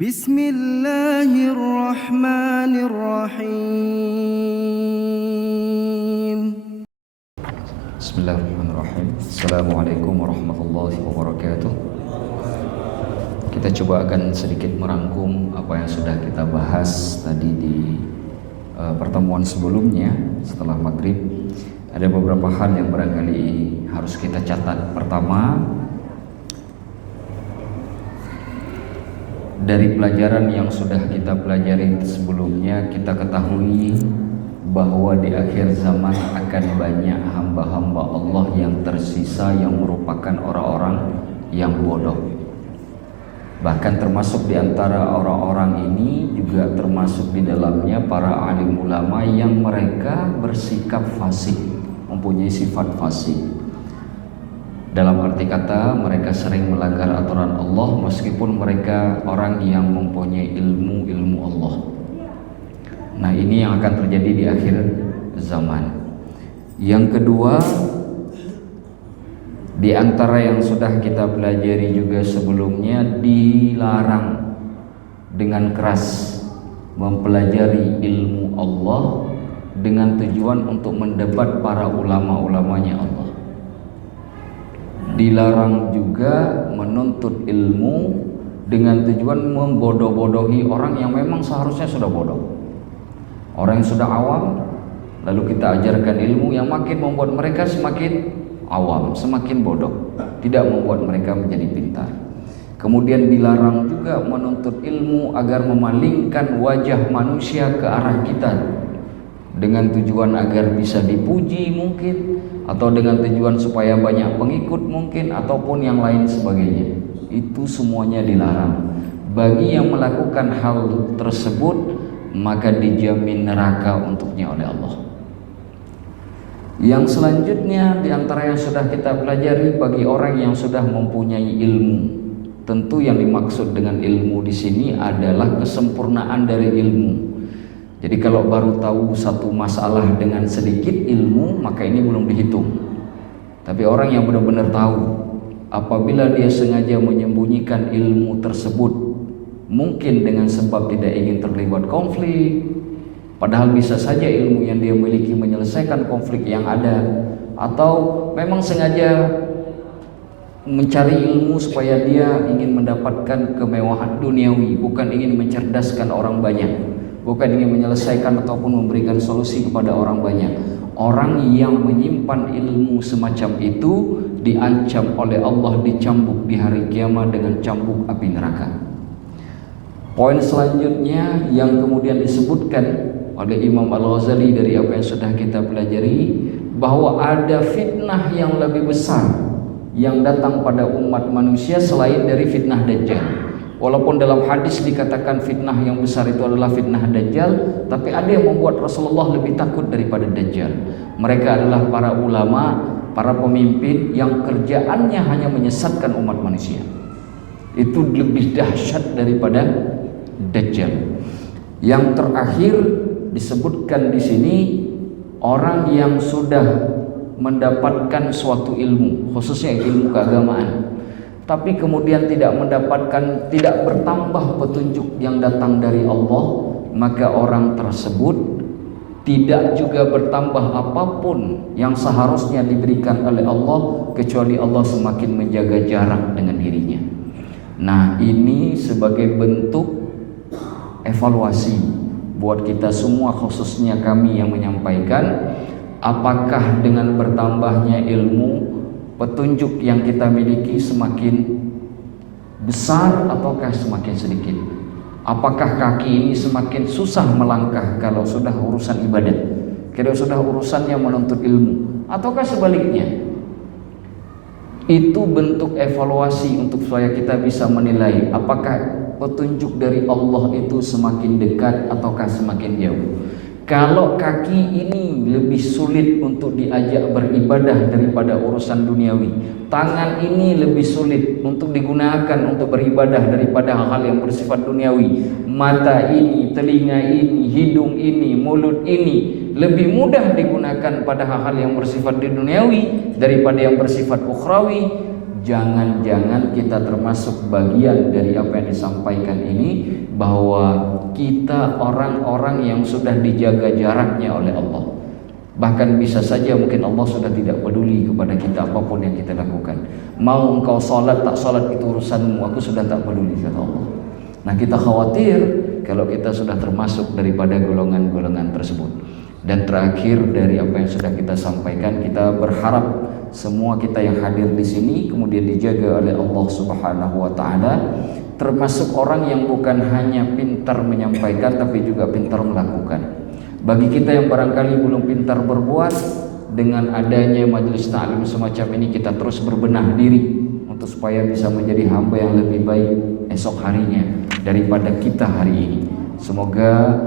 Bismillahirrahmanirrahim. Bismillahirrahmanirrahim. Assalamualaikum warahmatullahi wabarakatuh. Kita coba akan sedikit merangkum apa yang sudah kita bahas tadi di pertemuan sebelumnya setelah maghrib. Ada beberapa hal yang barangkali harus kita catat. Pertama, dari pelajaran yang sudah kita pelajari sebelumnya, kita ketahui bahwa di akhir zaman akan banyak hamba-hamba Allah yang tersisa yang merupakan orang-orang yang bodoh. Bahkan termasuk di antara orang-orang ini juga termasuk di dalamnya para alim ulama yang mereka bersikap fasik, mempunyai sifat fasik. Dalam arti kata, mereka sering melanggar aturan Allah meskipun mereka orang yang mempunyai ilmu Allah. Nah, ini yang akan terjadi di akhir zaman. Yang kedua, di antara yang sudah kita pelajari juga sebelumnya, dilarang dengan keras mempelajari ilmu Allah dengan tujuan untuk mendebat para ulama-ulamanya Allah. Dilarang juga menuntut ilmu dengan tujuan membodoh-bodohi orang yang memang seharusnya sudah bodoh. Orang yang sudah awam, lalu kita ajarkan ilmu yang makin membuat mereka semakin awam, semakin bodoh, tidak membuat mereka menjadi pintar. Kemudian dilarang juga menuntut ilmu agar memalingkan wajah manusia ke arah kita dengan tujuan agar bisa dipuji mungkin, atau dengan tujuan supaya banyak pengikut mungkin, ataupun yang lain sebagainya. Itu semuanya dilarang. Bagi yang melakukan hal tersebut, maka dijamin neraka untuknya oleh Allah. Yang selanjutnya di antara yang sudah kita pelajari, bagi orang yang sudah mempunyai ilmu, tentu yang dimaksud dengan ilmu di sini adalah kesempurnaan dari ilmu. Jadi kalau baru tahu satu masalah dengan sedikit ilmu, maka ini belum dihitung. Tapi orang yang benar-benar tahu, apabila dia sengaja menyembunyikan ilmu tersebut, mungkin dengan sebab tidak ingin terlibat konflik, padahal bisa saja ilmu yang dia miliki menyelesaikan konflik yang ada, atau memang sengaja mencari ilmu supaya dia ingin mendapatkan kemewahan duniawi, bukan ingin mencerdaskan orang banyak, bukan ingin menyelesaikan ataupun memberikan solusi kepada orang banyak. Orang yang menyimpan ilmu semacam itu diancam oleh Allah, dicambuk di hari kiamat dengan cambuk api neraka. Poin selanjutnya yang kemudian disebutkan oleh Imam Al-Ghazali dari apa yang sudah kita pelajari, bahwa ada fitnah yang lebih besar yang datang pada umat manusia selain dari fitnah Dajjal. Walaupun dalam hadis dikatakan fitnah yang besar itu adalah fitnah Dajjal, tapi ada yang membuat Rasulullah lebih takut daripada Dajjal. Mereka adalah para ulama, para pemimpin yang kerjaannya hanya menyesatkan umat manusia. Itu lebih dahsyat daripada Dajjal. Yang terakhir disebutkan di sini, orang yang sudah mendapatkan suatu ilmu, khususnya ilmu keagamaan, tapi kemudian tidak mendapatkan, tidak bertambah petunjuk yang datang dari Allah, maka orang tersebut tidak juga bertambah apapun yang seharusnya diberikan oleh Allah, kecuali Allah semakin menjaga jarak dengan dirinya. Nah, ini sebagai bentuk evaluasi buat kita semua, khususnya kami yang menyampaikan, apakah dengan bertambahnya ilmu, petunjuk yang kita miliki semakin besar ataukah semakin sedikit? Apakah kaki ini semakin susah melangkah kalau sudah urusan ibadah, kalau sudah urusannya menuntut ilmu, ataukah sebaliknya? Itu bentuk evaluasi untuk supaya kita bisa menilai apakah petunjuk dari Allah itu semakin dekat ataukah semakin jauh. Kalau kaki ini lebih sulit untuk diajak beribadah daripada urusan duniawi, tangan ini lebih sulit untuk digunakan untuk beribadah daripada hal-hal yang bersifat duniawi, mata ini, telinga ini, hidung ini, mulut ini lebih mudah digunakan pada hal-hal yang bersifat duniawi daripada yang bersifat ukhrawi, Jangan-jangan kita termasuk bagian dari apa yang disampaikan ini, bahwa kita orang-orang yang sudah dijaga jaraknya oleh Allah. Bahkan bisa saja mungkin Allah sudah tidak peduli kepada kita apapun yang kita lakukan. Mau engkau sholat tak sholat itu urusanmu, aku sudah tak peduli, kata Allah. Nah, kita khawatir kalau kita sudah termasuk daripada golongan-golongan tersebut. Dan terakhir dari apa yang sudah kita sampaikan, kita berharap semua kita yang hadir di sini kemudian dijaga oleh Allah Subhanahu wa taala, termasuk orang yang bukan hanya pintar menyampaikan tapi juga pintar melakukan. Bagi kita yang barangkali belum pintar berbuat, dengan adanya majelis ta'lim semacam ini kita terus berbenah diri untuk supaya bisa menjadi hamba yang lebih baik esok harinya daripada kita hari ini. Semoga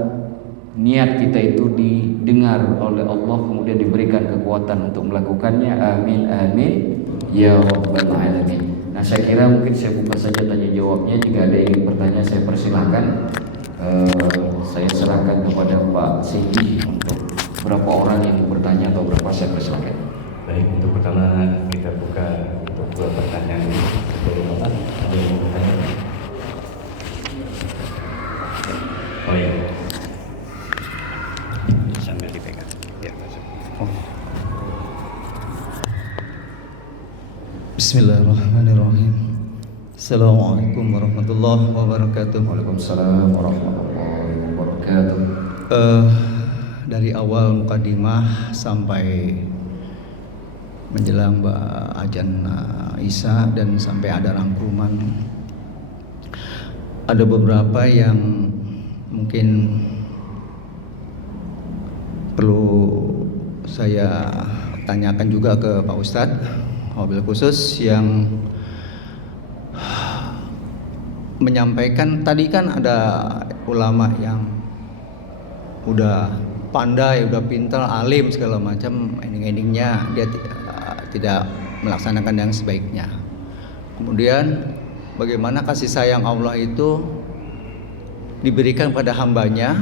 niat kita itu didengar oleh Allah, kemudian diberikan kekuatan untuk melakukannya. Amin amin ya rabbal alamin. Nah, saya kira mungkin saya buka saja tanya jawabnya. Jika ada yang ingin bertanya, saya persilahkan. Saya serahkan kepada Pak Sindi untuk berapa orang yang ingin bertanya atau berapa, saya persilahkan. Baik, untuk pertama kita buka untuk 2 pertanyaan dari Bapak. Ada yang mau bertanya? Oh iya. Sambil dipegang. Ya, Bismillahirrahmanirrahim. Assalamualaikum warahmatullahi wabarakatuh. Waalaikumsalam warahmatullahi wabarakatuh. Dari awal mukadimah sampai menjelang azan Isya dan sampai ada rangkuman, ada beberapa yang mungkin perlu saya tanyakan juga ke Pak Ustadz, wabil khusus yang menyampaikan tadi. Kan ada ulama yang udah pandai, udah pintar, alim segala macam, ending-endingnya dia tidak melaksanakan yang sebaiknya. Kemudian bagaimana kasih sayang Allah itu diberikan pada hambanya,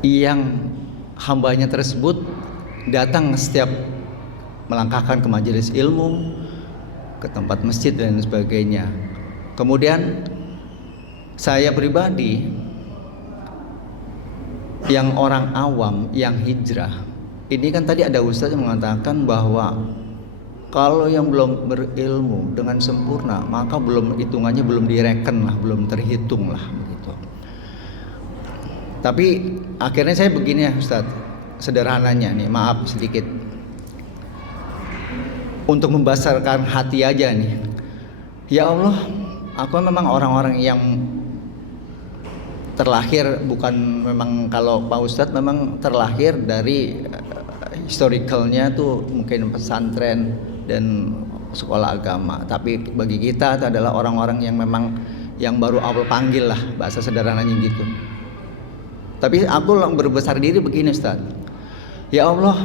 yang hambanya tersebut datang setiap melangkahkan ke majelis ilmu, ke tempat masjid dan sebagainya. Kemudian saya pribadi yang orang awam yang hijrah, ini kan tadi ada ustaz yang mengatakan bahwa kalau yang belum berilmu dengan sempurna maka belum hitungannya, belum direken lah, belum terhitung lah begitu. Tapi akhirnya saya begini ya Ustaz, sederhananya nih, maaf sedikit, untuk membesarkan hati aja nih. Ya Allah, aku memang orang-orang yang terlahir, bukan memang kalau Pak Ustadz memang terlahir dari historicalnya tuh mungkin pesantren dan sekolah agama. Tapi bagi kita itu adalah orang-orang yang memang yang baru awal panggil lah, bahasa sederhananya gitu. Tapi aku berbesar diri begini Ustadz, ya Allah,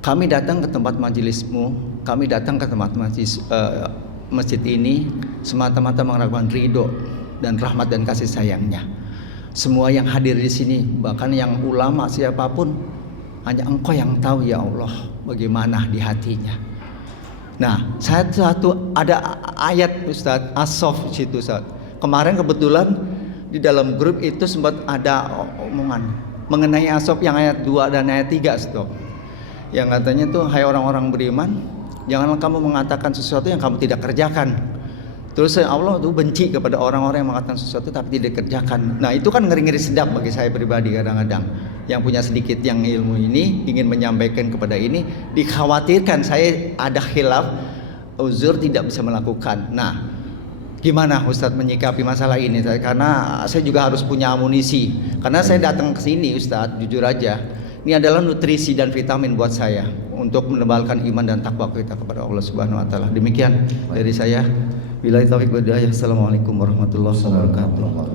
kami datang ke tempat majelismu, kami datang ke tempat masjid ini semata-mata mengharapkan ridho dan rahmat dan kasih sayangnya. Semua yang hadir di sini, bahkan yang ulama siapapun, hanya Engkau yang tahu ya Allah bagaimana di hatinya. Nah, ada ayat Ustadz As-Soff situ Ustadz. Kemarin kebetulan di dalam grup itu sempat ada omongan mengenai As-Soff yang ayat 2 dan ayat 3 Ustadz. Yang katanya tuh, hai orang-orang beriman, janganlah kamu mengatakan sesuatu yang kamu tidak kerjakan. Terus Allah tuh benci kepada orang-orang yang mengatakan sesuatu tapi tidak kerjakan. Nah, itu kan ngeri-ngeri sedap bagi saya pribadi kadang-kadang. Yang punya sedikit yang ilmu ini ingin menyampaikan kepada ini, dikhawatirkan saya ada khilaf, uzur tidak bisa melakukan. Nah, gimana Ustadz menyikapi masalah ini? Karena saya juga harus punya amunisi. Karena saya datang ke sini Ustadz, jujur aja, ini adalah nutrisi dan vitamin buat saya untuk menebalkan iman dan takwa kita kepada Allah Subhanahu wa taala. Demikian dari saya. Billahi taufiq wal hidayah. Assalamualaikum warahmatullahi wabarakatuh.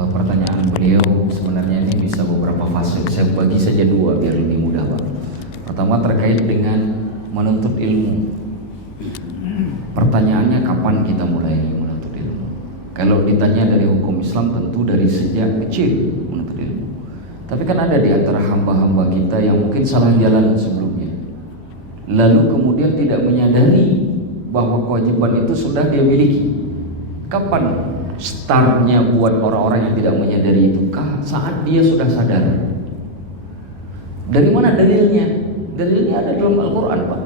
Pertanyaan beliau sebenarnya ini bisa beberapa fase. Saya bagi saja 2 biar lebih mudah, Pak. Pertama terkait dengan menuntut ilmu. Pertanyaannya kapan kita mulai menuntut ilmu? Kalau ditanya dari hukum Islam tentu dari sejak kecil menuntut ilmu. Tapi kan ada di antara hamba-hamba kita yang mungkin salah jalan sebelumnya. lalu kemudian tidak menyadari bahwa kewajiban itu sudah dia miliki. Kapan startnya buat orang-orang yang tidak menyadari itu? Saat dia sudah sadar. Dari mana dalilnya? Dalilnya ada dalam Al-Quran, Pak.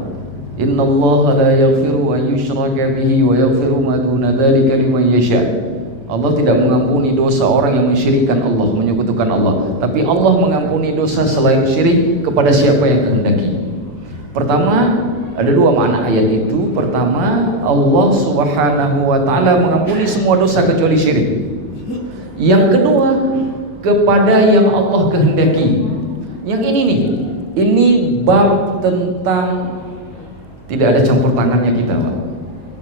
Innallaha la yaghfiru an yushraka bihi wa yaghfiru ma duna dzalika liman yasha. Allah tidak mengampuni dosa orang yang mensyirikkan Allah, menyekutukan Allah. Tapi Allah mengampuni dosa selain syirik kepada siapa yang kehendaki. Pertama, ada dua makna ayat itu. Pertama, Allah Subhanahu wa taala mengampuni semua dosa kecuali syirik. Yang kedua, kepada yang Allah kehendaki. Yang ini nih, ini bab tentang tidak ada campur tangannya kita, Pak.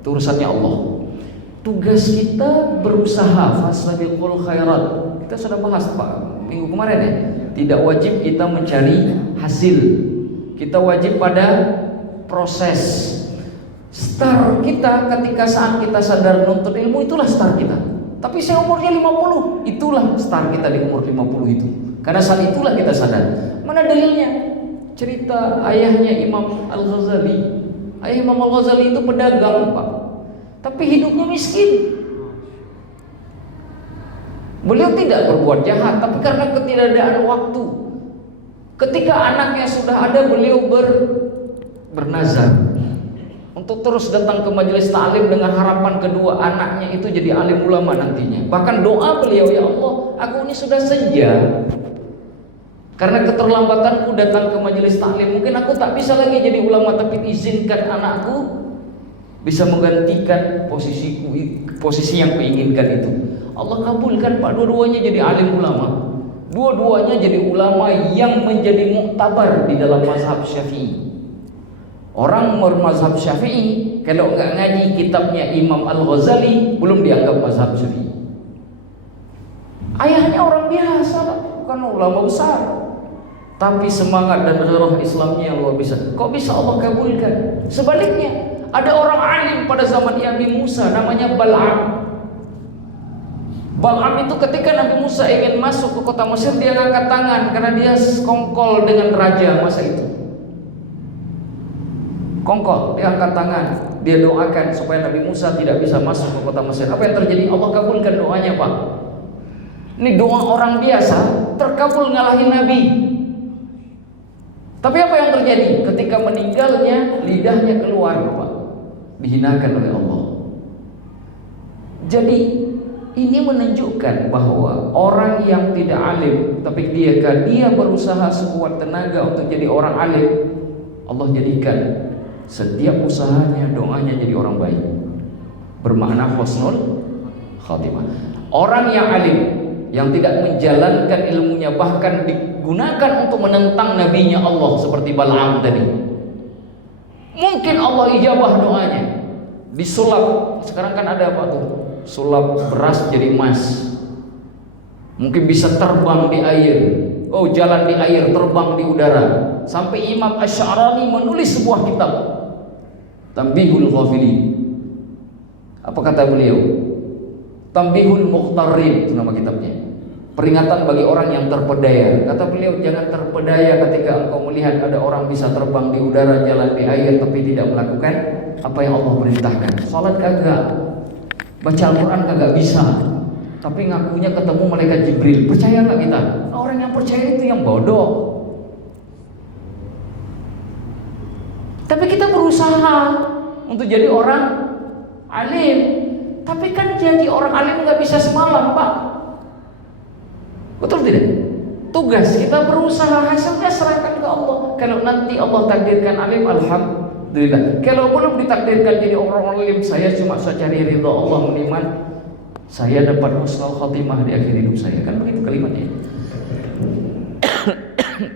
Itu urusannya Allah. Tugas kita berusaha fastabiqul khairat. Kita sudah bahas, Pak, minggu kemarin ya. Tidak wajib kita mencari hasil. Kita wajib pada proses. Start kita ketika saat kita sadar nuntut ilmu, itulah start kita. Tapi saya umurnya 50, itulah start kita di umur 50 itu. Karena saat itulah kita sadar. Mana dalilnya? Cerita ayahnya Imam Al-Ghazali. Ayah Imam Al-Ghazali itu pedagang, Pak. Tapi hidupnya miskin. Beliau tidak berbuat jahat, tapi karena ketidakadaan waktu. Ketika anaknya sudah ada, beliau bernazar untuk terus datang ke majelis ta'lim dengan harapan kedua anaknya itu jadi alim ulama nantinya. Bahkan doa beliau, ya Allah, aku ini sudah senja. Karena keterlambatanku datang ke majelis taklim, mungkin aku tak bisa lagi jadi ulama, tapi izinkan anakku bisa menggantikan posisi yang kuinginkan itu. Allah kabulkan, Pak, dua-duanya jadi alim ulama. Dua-duanya jadi ulama yang menjadi muktabar di dalam mazhab Syafi'i. Orang bermazhab Syafi'i kalau enggak ngaji kitabnya Imam Al-Ghazali belum dianggap mazhab Syafi'i. Ayahnya orang biasa, Pak, bukan ulama besar. Tapi semangat dan gairah Islamnya luar biasa. Kok bisa Allah kabulkan? Sebaliknya, ada orang alim pada zaman Nabi Musa namanya Bal'am. Bal'am itu ketika Nabi Musa ingin masuk ke kota Mesir, dia ngangkat tangan karena dia sekongkol dengan raja masa itu. Kongkol, dia angkat tangan, dia doakan supaya Nabi Musa tidak bisa masuk ke kota Mesir. Apa yang terjadi? Allah kabulkan doanya, Pak. Ini doa orang biasa terkabul ngalahin Nabi. Tapi apa yang terjadi? Ketika meninggalnya, lidahnya keluar, Pak. Dihinakan oleh Allah. Jadi ini menunjukkan bahwa orang yang tidak alim, tapi dia berusaha sekuat tenaga untuk jadi orang alim, Allah jadikan setiap usahanya, doanya jadi orang baik. Bermakna husnul khatimah. Orang yang alim, yang tidak menjalankan ilmunya, bahkan digunakan untuk menentang nabinya Allah seperti Bal'am tadi, mungkin Allah ijabah doanya. Disulap, sekarang kan ada apa tuh? Sulap beras jadi emas. Mungkin bisa terbang di air. Oh, jalan di air, terbang di udara. Sampai Imam Asy'arani menulis sebuah kitab, Tanbihul Ghafilin. Apa kata beliau? Tanbihul Mukhtarin, itu nama kitabnya. Peringatan bagi orang yang terpedaya. Kata beliau, jangan terpedaya ketika engkau melihat ada orang bisa terbang di udara, jalan di air, tapi tidak melakukan apa yang Allah perintahkan. Salat kagak, baca Al-Quran kagak bisa, tapi ngakunya ketemu malaikat Jibril. Percaya nggak kita? Orang yang percaya itu yang bodoh. Tapi kita berusaha untuk jadi orang alim. Tapi kan jadi orang alim nggak bisa semalam, Pak. Betul tidak? Tugas kita berusaha, hasilnya serahkan ke Allah. Kalau nanti Allah takdirkan alim, alhamdulillah. Kalau belum ditakdirkan jadi orang alim, saya cuma cari ridha Allah, meniman saya dapat husnul khatimah di akhir hidup saya. Kan begitu kalimatnya.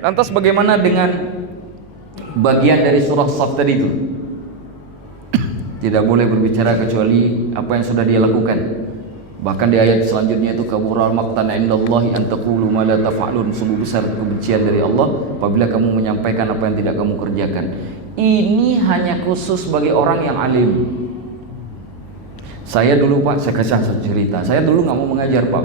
Lantas bagaimana dengan bagian dari surah Shaf tadi itu? Tidak boleh berbicara kecuali apa yang sudah dia lakukan. Bahkan di ayat selanjutnya itu kabural maqtan indallahi an taqulu ma la taf'alun. Sungguh besar kebencian dari Allah apabila kamu menyampaikan apa yang tidak kamu kerjakan. Ini hanya khusus bagi orang yang alim. Saya dulu, Pak, saya kasih satu cerita. Saya dulu nggak mau mengajar, Pak.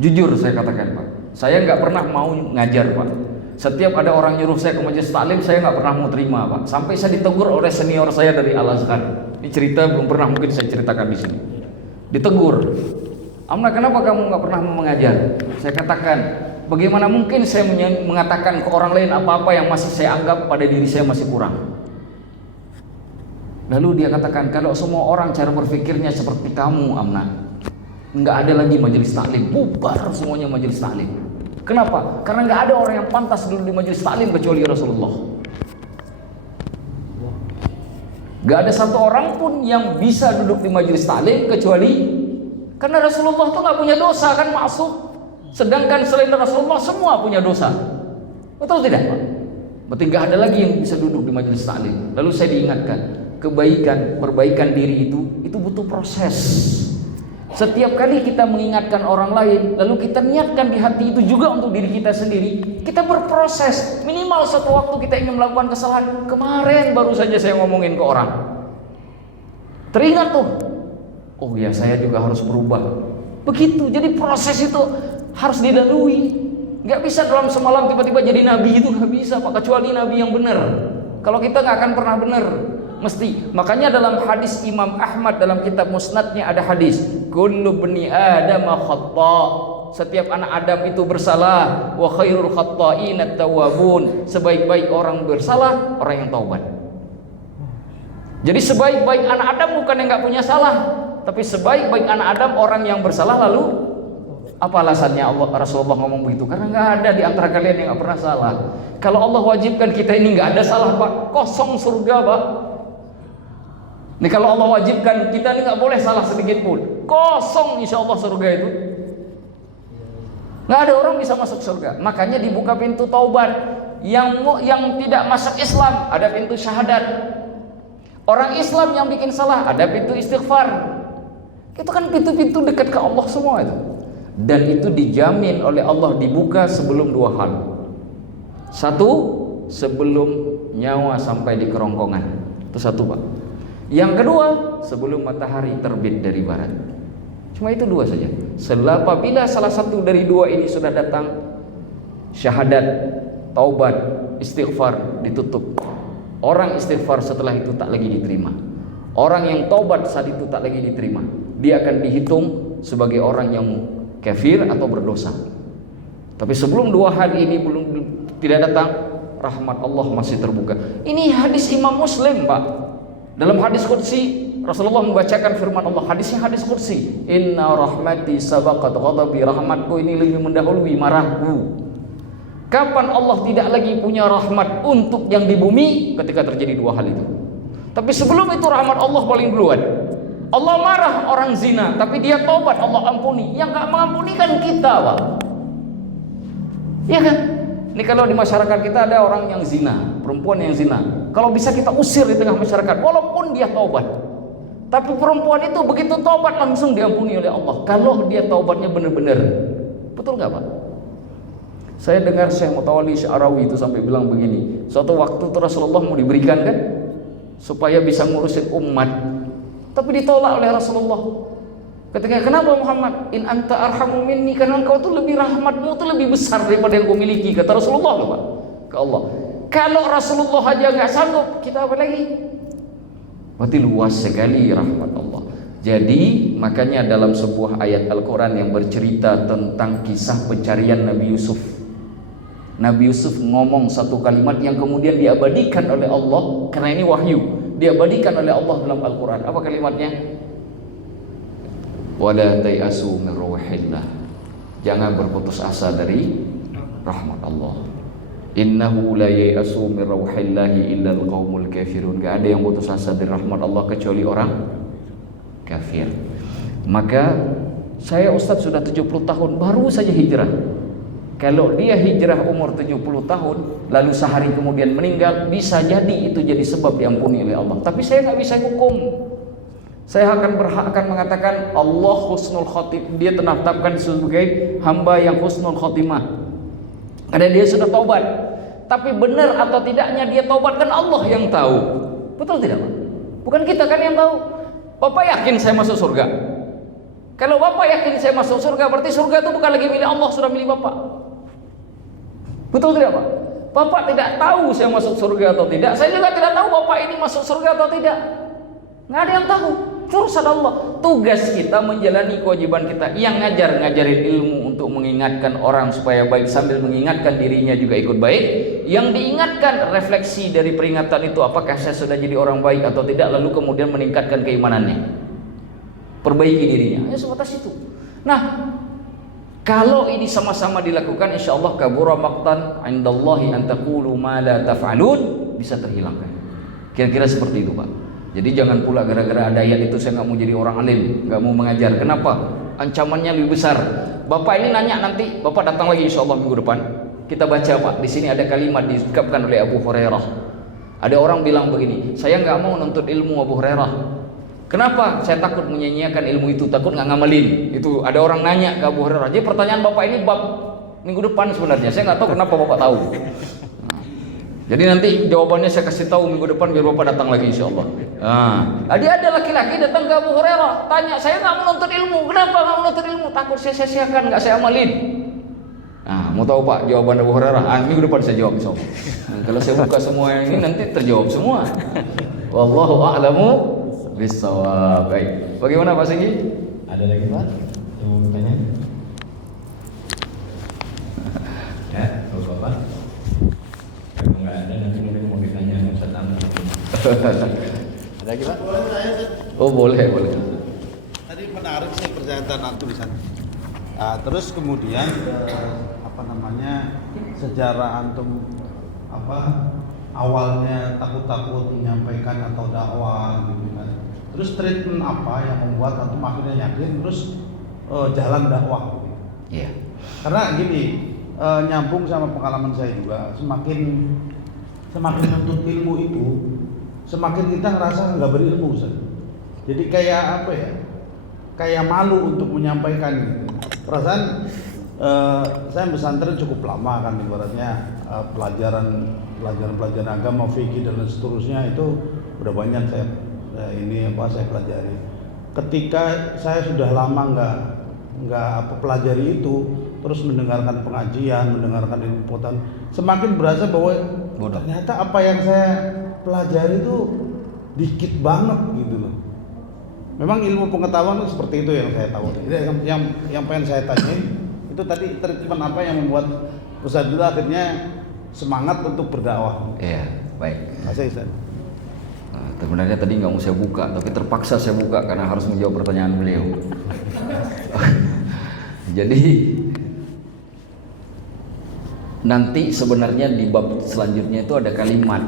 Jujur saya katakan, Pak, saya nggak pernah mau ngajar, Pak. Setiap ada orang nyuruh saya ke majelis taklim, saya nggak pernah mau terima, Pak. Sampai saya ditegur oleh senior saya dari Al-Azhar. Ini cerita belum pernah mungkin saya ceritakan di sini. Ditegur, Amna, kenapa kamu nggak pernah mau mengajar? Saya katakan, bagaimana mungkin saya mengatakan ke orang lain apa-apa yang masih saya anggap pada diri saya masih kurang. Lalu dia katakan, kalau semua orang cara berpikirnya seperti kamu, Amna, nggak ada lagi majelis taklim, bubar semuanya majelis taklim. Kenapa? Karena nggak ada orang yang pantas duduk di majelis taklim kecuali Rasulullah. Nggak ada satu orang pun yang bisa duduk di majelis taklim kecuali karena Rasulullah tuh nggak punya dosa, kan masuk. Sedangkan selain Rasulullah semua punya dosa. Betul tidak, Pak? Berarti nggak ada lagi yang bisa duduk di majelis taklim. Lalu saya diingatkan, perbaikan diri itu butuh proses. Setiap kali kita mengingatkan orang lain, lalu kita niatkan di hati itu juga untuk diri kita sendiri, kita berproses. Minimal satu waktu kita ingin melakukan kesalahan. Kemarin baru saja saya ngomongin ke orang, teringat tuh, oh ya saya juga harus berubah. Begitu, jadi proses itu harus dilalui. Gak bisa dalam semalam tiba-tiba jadi nabi, itu gak bisa, Pak, kecuali nabi yang benar. Kalau kita gak akan pernah benar, mesti. Makanya dalam hadis Imam Ahmad dalam kitab Musnadnya ada hadis, kullu bani Adam khata'. Setiap anak Adam itu bersalah, wa khairul khata'in at-tawwabun. Sebaik-baik orang bersalah orang yang taubat. Jadi sebaik-baik anak Adam bukan yang enggak punya salah, tapi sebaik-baik anak Adam orang yang bersalah. Lalu apa alasannya Rasulullah ngomong begitu? Karena enggak ada di antara kalian yang enggak pernah salah. Kalau Allah wajibkan kita ini enggak ada salah, Pak, kosong surga, Pak. Nih kalau Allah wajibkan kita ini nggak boleh salah sedikit pun, kosong insya Allah surga itu. Nggak ada orang bisa masuk surga. Makanya dibuka pintu taubat. Yang tidak masuk Islam ada pintu syahadat. Orang Islam yang bikin salah ada pintu istighfar. Itu kan pintu-pintu dekat ke Allah semua itu. Dan itu dijamin oleh Allah dibuka sebelum dua hal. Satu, sebelum nyawa sampai di kerongkongan. Itu satu, Pak. Yang kedua, sebelum matahari terbit dari barat. Cuma itu dua saja. Apabila salah satu dari dua ini sudah datang, syahadat, taubat, istighfar ditutup. Orang istighfar setelah itu tak lagi diterima. Orang yang taubat saat itu tak lagi diterima. Dia akan dihitung sebagai orang yang kafir atau berdosa. Tapi sebelum dua hal ini tidak datang, rahmat Allah masih terbuka. Ini hadis Imam Muslim, Pak. Dalam hadis qudsi Rasulullah membacakan firman Allah, hadisnya hadis qudsi, inna rahmati sabaqat ghadabi, rahmatku ini lebih mendahului marahku. Kapan Allah tidak lagi punya rahmat untuk yang di bumi? Ketika terjadi dua hal itu. Tapi sebelum itu rahmat Allah paling duluan. Allah marah orang zina, tapi dia tobat, Allah ampuni. Yang gak mengampuni kan kita, Pak. Iya kan? Ini kalau di masyarakat kita ada orang yang zina, perempuan yang zina, kalau bisa kita usir di tengah masyarakat, walaupun dia taubat. Tapi perempuan itu begitu taubat langsung diampuni oleh Allah. Kalau dia taubatnya benar-benar. Betul nggak, Pak? Saya dengar Syekh Mutawalli Sya'rawi itu sampai bilang begini, suatu waktu itu Rasulullah mau diberikan kan, supaya bisa ngurusin umat, tapi ditolak oleh Rasulullah. Ketika, kenapa Muhammad? In anta arhamu minni, karena engkau tuh lebih, rahmatmu tuh lebih besar daripada yang kau miliki, kata Rasulullah loh, Pak, ke Allah. Kalau Rasulullah aja nggak sanggup, kita apa lagi? Berarti luas sekali rahmat Allah. Jadi makanya dalam sebuah ayat Al-Quran yang bercerita tentang kisah pencarian Nabi Yusuf, Nabi Yusuf ngomong satu kalimat yang kemudian diabadikan oleh Allah, karena ini wahyu, diabadikan oleh Allah dalam Al-Quran. Apa kalimatnya? Wala tayasu min ruhillah, jangan berputus asa dari rahmat Allah. Innahu la yayasu min ruhillahi illa al-qaumul kafirun. Gak ada yang putus asa dari rahmat Allah kecuali orang kafir. Maka saya Ustadz sudah 70 tahun baru saja hijrah. Kalau dia hijrah umur 70 tahun lalu sehari kemudian meninggal, bisa jadi itu jadi sebab diampuni oleh Allah. Tapi saya nggak bisa hukum. Saya akan mengatakan Allah husnul khotimah, dia tenatapkan sebagai hamba yang husnul khotimah karena dia sudah taubat. Tapi benar atau tidaknya dia taubat kan Allah yang tahu. Betul tidak, Pak? Bukan kita kan yang tahu. Bapak yakin saya masuk surga? Kalau Bapak yakin saya masuk surga, berarti surga itu bukan lagi milik Allah, sudah milik Bapak. Betul tidak, Pak? Bapak tidak tahu saya masuk surga atau tidak. Saya juga tidak tahu Bapak ini masuk surga atau tidak. Nggak ada yang tahu. Urusan Allah. Tugas kita menjalani kewajiban kita. Yang ngajarin ilmu untuk mengingatkan orang supaya baik sambil mengingatkan dirinya juga ikut baik. Yang diingatkan refleksi dari peringatan itu, apakah saya sudah jadi orang baik atau tidak, lalu kemudian meningkatkan keimanannya, perbaiki dirinya. Ya sebatas itu. Nah, kalau ini sama-sama dilakukan, insya Allah kabura maqtan indallahi an taqulu ma la taf'alun, bisa terhilangkan. Kira-kira seperti itu, Pak. Jadi jangan pula gara-gara ada ayat itu saya nggak mau jadi orang alim, nggak mau mengajar. Kenapa? Ancamannya lebih besar. Bapak ini nanya nanti, Bapak datang lagi insya Allah minggu depan. Kita baca, Pak. Di sini ada kalimat diungkapkan oleh Abu Hurairah. Ada orang bilang begini, saya nggak mau nuntut ilmu Abu Hurairah. Kenapa? Saya takut menyanyiakan ilmu itu, takut nggak ngamalin. Itu ada orang nanya ke Abu Hurairah. Jadi pertanyaan Bapak ini bab minggu depan sebenarnya. Saya nggak tahu kenapa Bapak tahu. Nah, jadi nanti jawabannya saya kasih tahu minggu depan biar Bapak datang lagi insya Allah. Jadi ada laki-laki datang ke Abu Hurairah, tanya, saya nggak menuntut ilmu. Kenapa nggak menuntut ilmu? Takut saya sia-siakan, nggak saya amalin. Nah, mau tahu Pak jawaban Abu Hurairah? Minggu depan saya jawab insya Allah. Kalau saya buka semua yang ini nanti terjawab semua. Wallahu a'lamu bisawab. Baik. Bagaimana Pak Singgi? Ada lagi Pak? Yang mau bertanya? Ya, Bapak. Kalau nggak ada nanti mungkin mau ditanya Ustaz Amr. Ada lagi Pak? Oh boleh. Tadi menarik sih pernyataan tulisan. Terus kemudian sejarah antum awalnya takut-takut menyampaikan atau dakwah gitu kan. Terus treatment apa yang membuat antum akhirnya yakin terus jalan dakwah gitu. Iya. Karena gini, nyambung sama pengalaman saya juga, semakin menuntut ilmu itu semakin kita ngerasa nggak berilmu, Ustaz. Jadi kayak apa ya? Kayak malu untuk menyampaikan gitu. Perasaan saya pesantren cukup lama kan, ibaratnya pelajaran agama, fikih dan seterusnya itu udah banyak saya pelajari. Ketika saya sudah lama nggak pelajari itu, terus mendengarkan pengajian, mendengarkan ilmu pengetahuan, semakin berasa bahwa ternyata apa yang saya pelajari itu dikit banget gitu loh. Memang ilmu pengetahuan itu seperti itu yang saya tahu. Jadi yang pengen saya tanyain itu tadi treatment apa yang membuat Ustaz dulu akhirnya semangat untuk berdakwah. Iya, baik. Makasih Ustaz. Nah, sebenarnya tadi nggak mau saya buka, tapi terpaksa saya buka karena harus menjawab pertanyaan beliau. Jadi nanti sebenarnya di bab selanjutnya itu ada kalimat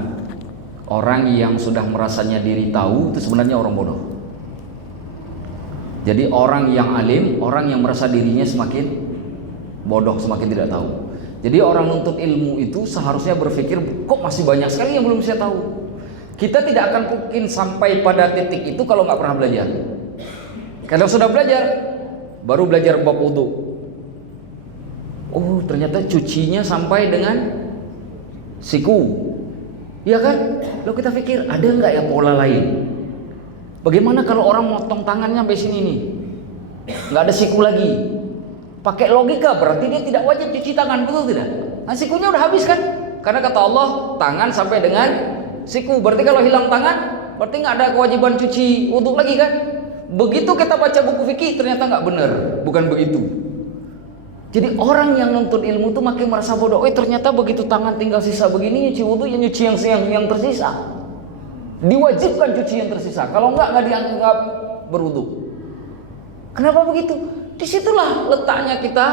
orang yang sudah merasanya diri tahu itu sebenarnya orang bodoh. Jadi orang yang alim, orang yang merasa dirinya semakin bodoh, semakin tidak tahu. Jadi orang nuntut ilmu itu seharusnya berpikir, kok masih banyak sekali yang belum saya tahu. Kita tidak akan mungkin sampai pada titik itu kalau nggak pernah belajar. Kalau sudah belajar, baru belajar bab wudu. Oh, ternyata cucinya sampai dengan siku. Iya kan? Lalu kita pikir, ada nggak ya pola lain? Bagaimana kalau orang motong tangannya sampai sini nih? Nggak ada siku lagi. Pakai logika berarti dia tidak wajib cuci tangan, betul tidak? Nah, sikunya udah habis kan? Karena kata Allah, tangan sampai dengan siku. Berarti kalau hilang tangan, berarti nggak ada kewajiban cuci wudu lagi kan? Begitu kita baca buku fikih ternyata nggak benar, bukan begitu. Jadi orang yang nuntut ilmu tuh makin merasa bodoh. Ternyata begitu tangan tinggal sisa begini, nyuci wudu ya nyuci yang tersisa. Diwajibkan cuci yang tersisa. Kalau nggak dianggap berwudu. Kenapa begitu? Disitulah letaknya kita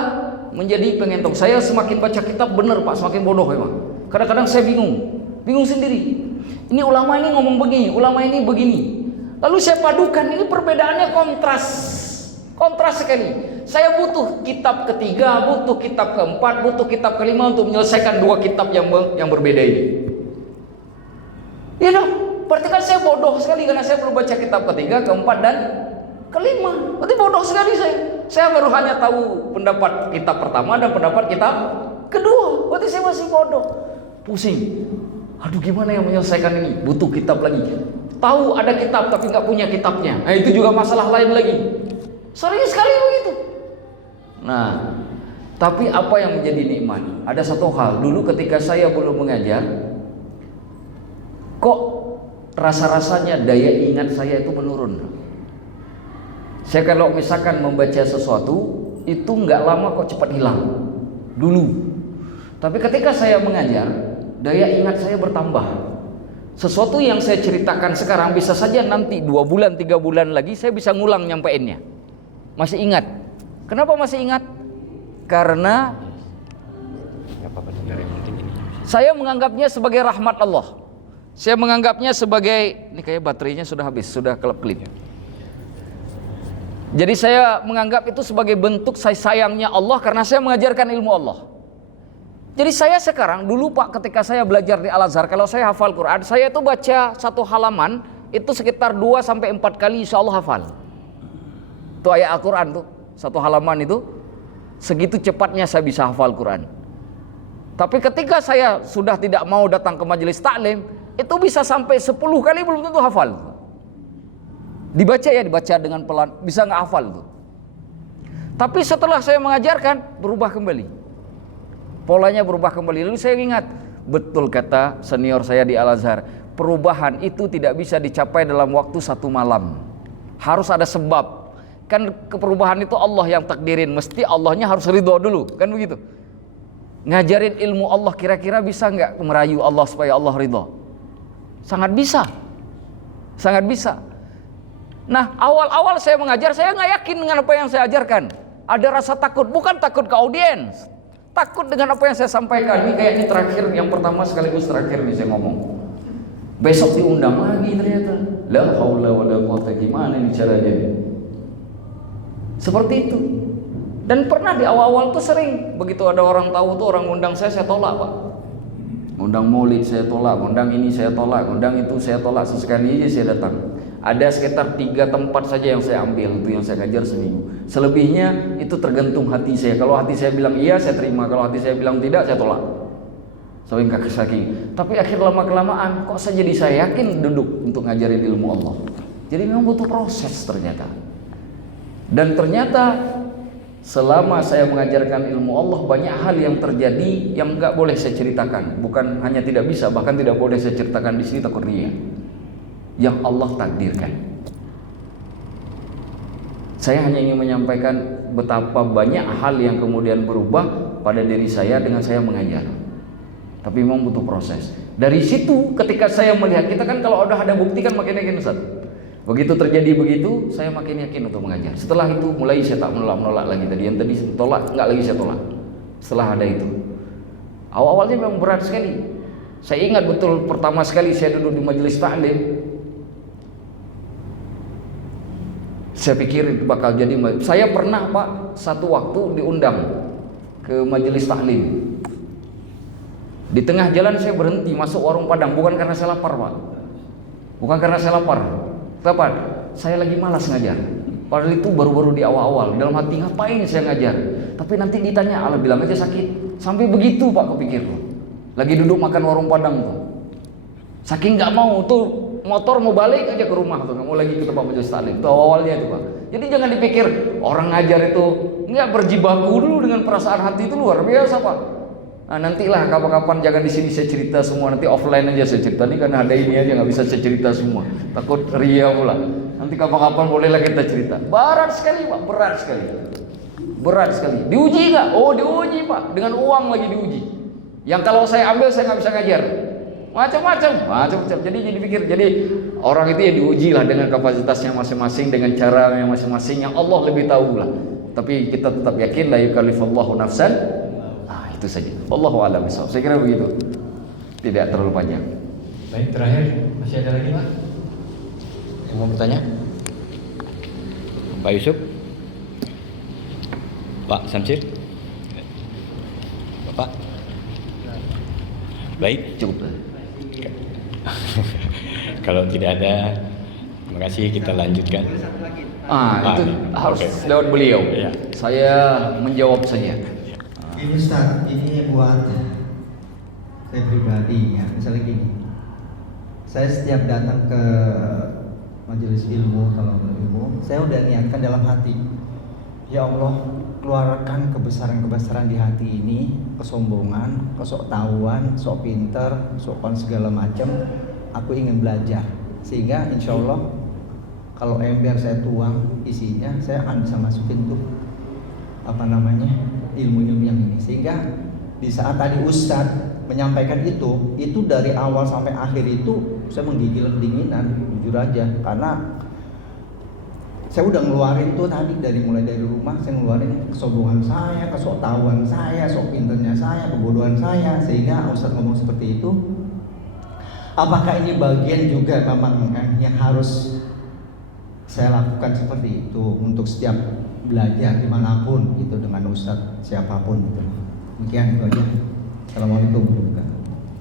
menjadi pengen tahu. Saya semakin baca kitab benar Pak, semakin bodoh memang. Kadang-kadang saya bingung sendiri. Ini ulama ini ngomong begini, ulama ini begini. Lalu saya padukan, ini perbedaannya kontras sekali. Saya butuh kitab ketiga, butuh kitab keempat, butuh kitab kelima untuk menyelesaikan dua kitab yang berbeda ini. Ya dong, berarti kan saya bodoh sekali karena saya perlu baca kitab ketiga, keempat dan kelima. Berarti bodoh sekali saya. Saya baru hanya tahu pendapat kitab pertama dan pendapat kitab kedua. Berarti saya masih bodoh. Pusing. Aduh, gimana yang menyelesaikan ini? Butuh kitab lagi. Tahu ada kitab tapi nggak punya kitabnya. Nah, itu juga masalah lain lagi. Sering sekali begitu. Nah, Tapi apa yang menjadi nikmat? Ada satu hal, dulu ketika saya belum mengajar, kok rasa-rasanya daya ingat saya itu menurun. Saya kalau misalkan membaca sesuatu, itu nggak lama kok cepat hilang dulu. Tapi ketika saya mengajar, daya ingat saya bertambah. Sesuatu yang saya ceritakan sekarang bisa saja nanti 2 bulan, 3 bulan lagi saya bisa ngulang nyampeinnya. Masih ingat. Kenapa masih ingat? Karena saya menganggapnya sebagai rahmat Allah. Saya menganggapnya sebagai, ini kayak baterainya sudah habis, sudah kelap-kelip. Jadi saya menganggap itu sebagai bentuk sayangnya Allah karena saya mengajarkan ilmu Allah. Jadi saya sekarang, dulu Pak ketika saya belajar di Al-Azhar, kalau saya hafal Quran, saya itu baca satu halaman itu sekitar 2-4 kali insya Allah hafal. Itu ayat Al-Quran tuh, satu halaman itu segitu cepatnya saya bisa hafal Quran. Tapi ketika saya sudah tidak mau datang ke majelis taklim, itu bisa sampai 10 kali belum tentu hafal. Dibaca ya, dibaca dengan pelan, bisa nggak hafal tuh. Tapi setelah saya mengajarkan, berubah kembali. Polanya berubah kembali. Lalu saya ingat, betul kata senior saya di Al-Azhar, perubahan itu tidak bisa dicapai dalam waktu 1 malam. Harus ada sebab. Kan keperubahan itu Allah yang takdirin, mesti Allahnya harus ridho dulu, kan begitu. Ngajarin ilmu Allah kira-kira bisa nggak merayu Allah supaya Allah ridho? Sangat bisa, sangat bisa. Nah awal-awal saya mengajar, saya nggak yakin dengan apa yang saya ajarkan. Ada rasa takut, bukan takut ke audiens, takut dengan apa yang saya sampaikan. Ini kayaknya terakhir, yang pertama sekaligus terakhir nih saya ngomong. Besok diundang lagi ternyata. La haula wala quwata, gimana ini caranya? Seperti itu. Dan pernah di awal-awal tuh sering begitu ada orang tahu tuh, orang undang saya tolak Pak. Undang maulid saya tolak, undang ini saya tolak, undang itu saya tolak. Sesekali aja saya datang. Ada sekitar 3 tempat saja yang saya ambil, itu yang saya ngajar seminggu. Selebihnya itu tergantung hati saya. Kalau hati saya bilang iya, saya terima. Kalau hati saya bilang tidak, saya tolak. Saking saking. Tapi akhir lama-kelamaan kok saya jadi saya yakin duduk untuk ngajarin ilmu Allah. Jadi memang butuh proses ternyata. Dan ternyata selama saya mengajarkan ilmu Allah, banyak hal yang terjadi yang nggak boleh saya ceritakan. Bukan hanya tidak bisa, bahkan tidak boleh saya ceritakan di sini, takut riya. Yang Allah takdirkan. Saya hanya ingin menyampaikan betapa banyak hal yang kemudian berubah pada diri saya dengan saya mengajar. Tapi memang butuh proses. Dari situ ketika saya melihat, kita kan kalau udah ada bukti kan makin yakin Ustaz. Begitu terjadi begitu, saya makin yakin untuk mengajar. Setelah itu mulai saya tak menolak lagi. Tadi yang tadi tolak, nggak lagi saya tolak. Setelah ada itu, awal-awalnya memang berat sekali. Saya ingat betul pertama sekali saya duduk di majelis taklim, saya pikir bakal jadi. Saya pernah Pak satu waktu diundang ke majelis taklim. Di tengah jalan saya berhenti masuk warung Padang, bukan karena saya lapar Pak, bukan karena saya lapar. Tepat, saya lagi malas ngajar. Padahal itu baru-baru di awal-awal. Dalam hati ngapain saya ngajar? Tapi nanti ditanya, Allah bilang aja sakit. Sampai begitu Pak kepikir. Lagi duduk makan warung Padang tuh. Saking nggak mau tuh, motor mau balik aja ke rumah tuh, nggak mau lagi ke tempat majelis taklim. Itu awalnya itu Pak. Jadi jangan dipikir orang ngajar itu nggak berjibaku dulu dengan perasaan hati, itu luar biasa Pak. Nah, nantilah kapan-kapan, jangan di sini saya cerita semua, nanti offline aja saya cerita. Ini karena ada ini aja nggak bisa saya cerita semua, takut ria pula. Nanti kapan-kapan bolehlah kita cerita. Berat sekali Pak, berat sekali, berat sekali. Diuji nggak? Oh diuji Pak, dengan uang lagi diuji. Yang kalau saya ambil saya nggak bisa ngajar, macam-macam. Jadi pikir, jadi orang itu ya diuji lah dengan kapasitasnya masing-masing, dengan cara yang masing-masing yang Allah lebih tahu lah. Tapi kita tetap yakin la yukallifullahu nafsan. Itu saja. Wallahu a'lam bishawab. Saya kira begitu. Tidak terlalu panjang. Baik, terakhir masih ada lagi Pak yang mau bertanya? Pak Yusuf, Pak Samsir, Bapak. Baik, Cukup. kalau tidak ada, terima kasih, kita lanjutkan. Itu harus lewat beliau. Ya. Saya menjawab saja. Ini Ustaz, ini buat saya pribadi ya. Misalnya gini, saya setiap datang ke majelis ilmu, kalau ilmu, saya udah niatkan dalam hati Ya Allah, keluarkan kebesaran-kebesaran di hati ini, kesombongan, kesoktahuan, sok pinter, sokon segala macam. Aku ingin belajar, sehingga insya Allah kalau ember saya tuang isinya, saya akan bisa masukin tuh ilmu-ilmu yang ini. Sehingga di saat tadi Ustadz menyampaikan itu dari awal sampai akhir itu saya menggigil kedinginan, jujur aja, karena saya udah ngeluarin tuh tadi mulai dari rumah, saya ngeluarin kesombongan saya, kesoktahuan saya, sok pinternya saya, kebodohan saya. Sehingga Ustadz ngomong seperti itu. Apakah ini bagian juga memang yang harus saya lakukan seperti itu untuk setiap belajar dimanapun gitu dengan Ustadz siapapun gitu. Demikian itu aja. Assalamualaikum.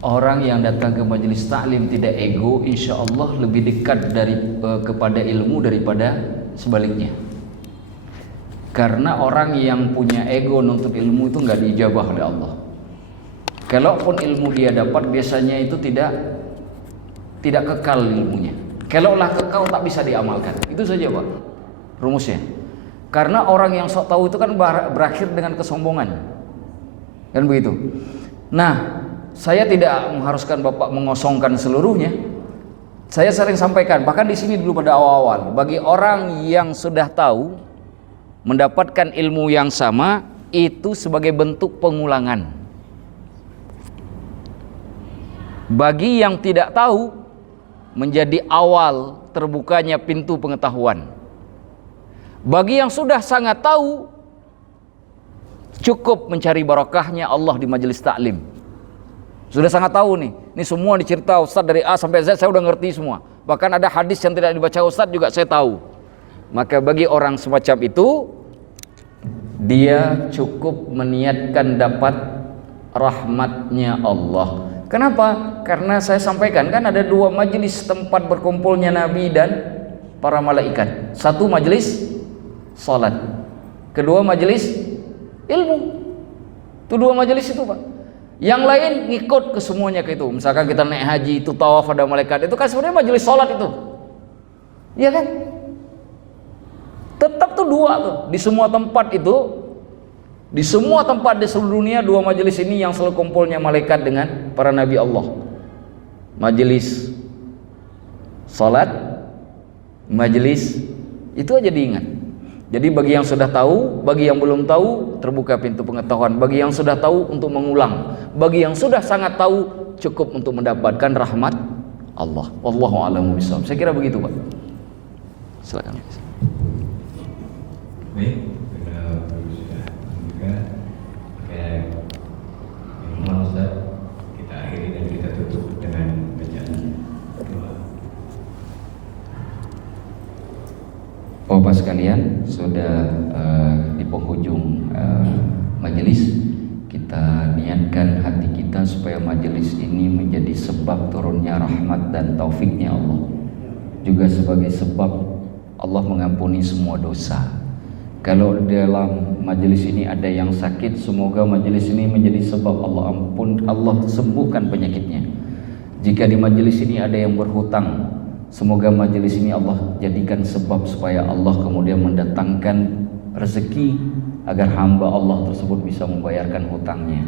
Orang yang datang ke majelis taklim tidak ego, insya Allah lebih dekat kepada ilmu daripada sebaliknya. Karena orang yang punya ego nuntut ilmu itu nggak diijabah oleh Allah. Kalaupun ilmu dia dapat, biasanya itu tidak kekal ilmunya. Kalaulah kekal tak bisa diamalkan. Itu saja Pak rumusnya. Karena orang yang sok tahu itu kan berakhir dengan kesombongan, kan begitu. Nah, saya tidak mengharuskan Bapak mengosongkan seluruhnya. Saya sering sampaikan, bahkan di sini dulu pada awal-awal, bagi orang yang sudah tahu mendapatkan ilmu yang sama itu sebagai bentuk pengulangan. Bagi yang tidak tahu menjadi awal terbukanya pintu pengetahuan. Bagi yang sudah sangat tahu cukup mencari barokahnya Allah di majelis taklim. Sudah sangat tahu nih, ini semua dicerita Ustadz dari A sampai Z saya udah ngerti semua. Bahkan ada hadis yang tidak dibaca Ustadz juga saya tahu. Maka bagi orang semacam itu, dia cukup meniatkan dapat rahmatnya Allah. Kenapa? Karena saya sampaikan kan ada dua majelis tempat berkumpulnya Nabi dan para malaikat. Satu majelis salat, kedua majelis ilmu. Itu dua majelis itu Pak. Yang lain ngikut ke semuanya ke itu. Misalkan kita naik haji itu tawaf ada malaikat, itu kan sebenarnya majelis sholat itu. Iya kan? Tetap tuh dua tuh di semua tempat itu, di semua tempat di seluruh dunia dua majelis ini yang selalu kumpulnya malaikat dengan para nabi Allah. Majelis sholat, majelis itu aja diingat. Jadi bagi yang sudah tahu, bagi yang belum tahu, terbuka pintu pengetahuan. Bagi yang sudah tahu untuk mengulang. Bagi yang sudah sangat tahu, cukup untuk mendapatkan rahmat Allah. Wallahu a'lamu bishawab. Saya kira begitu, Pak. Silakan. Baik, sudah juga kayak yang Ustaz, kita akhiri dan kita tutup dengan bacaan doa. Bapak sekalian, sudah di penghujung majelis, kita niatkan hati kita supaya majelis ini menjadi sebab turunnya rahmat dan taufiknya Allah, juga sebagai sebab Allah mengampuni semua dosa. Kalau dalam majelis ini ada yang sakit, semoga majelis ini menjadi sebab Allah sembuhkan penyakitnya. Jika di majelis ini ada yang berhutang, semoga majelis ini Allah jadikan sebab supaya Allah kemudian mendatangkan rezeki agar hamba Allah tersebut bisa membayarkan hutangnya.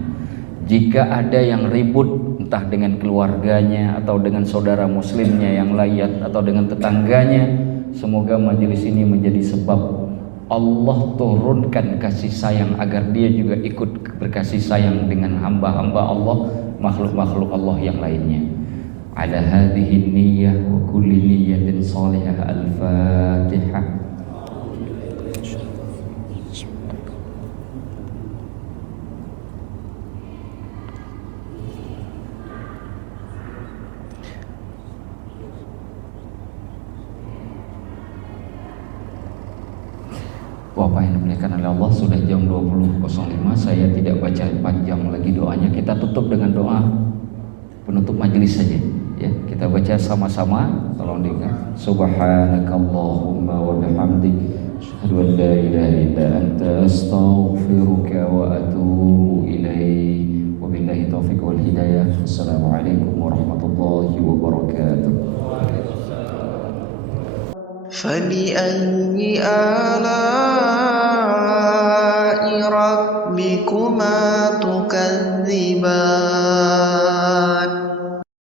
Jika ada yang ribut entah dengan keluarganya atau dengan saudara muslimnya yang lain atau dengan tetangganya, semoga majelis ini menjadi sebab Allah turunkan kasih sayang agar dia juga ikut berkasih sayang dengan hamba-hamba Allah, makhluk-makhluk Allah yang lainnya. Ala hadhihi niyyah wa kulli niyyatin salihah. Al-Fatihah. Bapak yang dimuliakan oleh Allah, sudah jam 20.05. Saya tidak baca panjang lagi doanya. Kita tutup dengan doa penutup majelis saja. Ya, kita baca sama-sama. Tolong dengar. Subhanakallahumma wa bihamdik, asyhadu an la ilaha illa anta, astaghfiruka wa atubu ilaik. Wabillahi taufiq wal hidayah. Assalamualaikum warahmatullahi wabarakatuh. فبأي آلاء ربكما تكذبان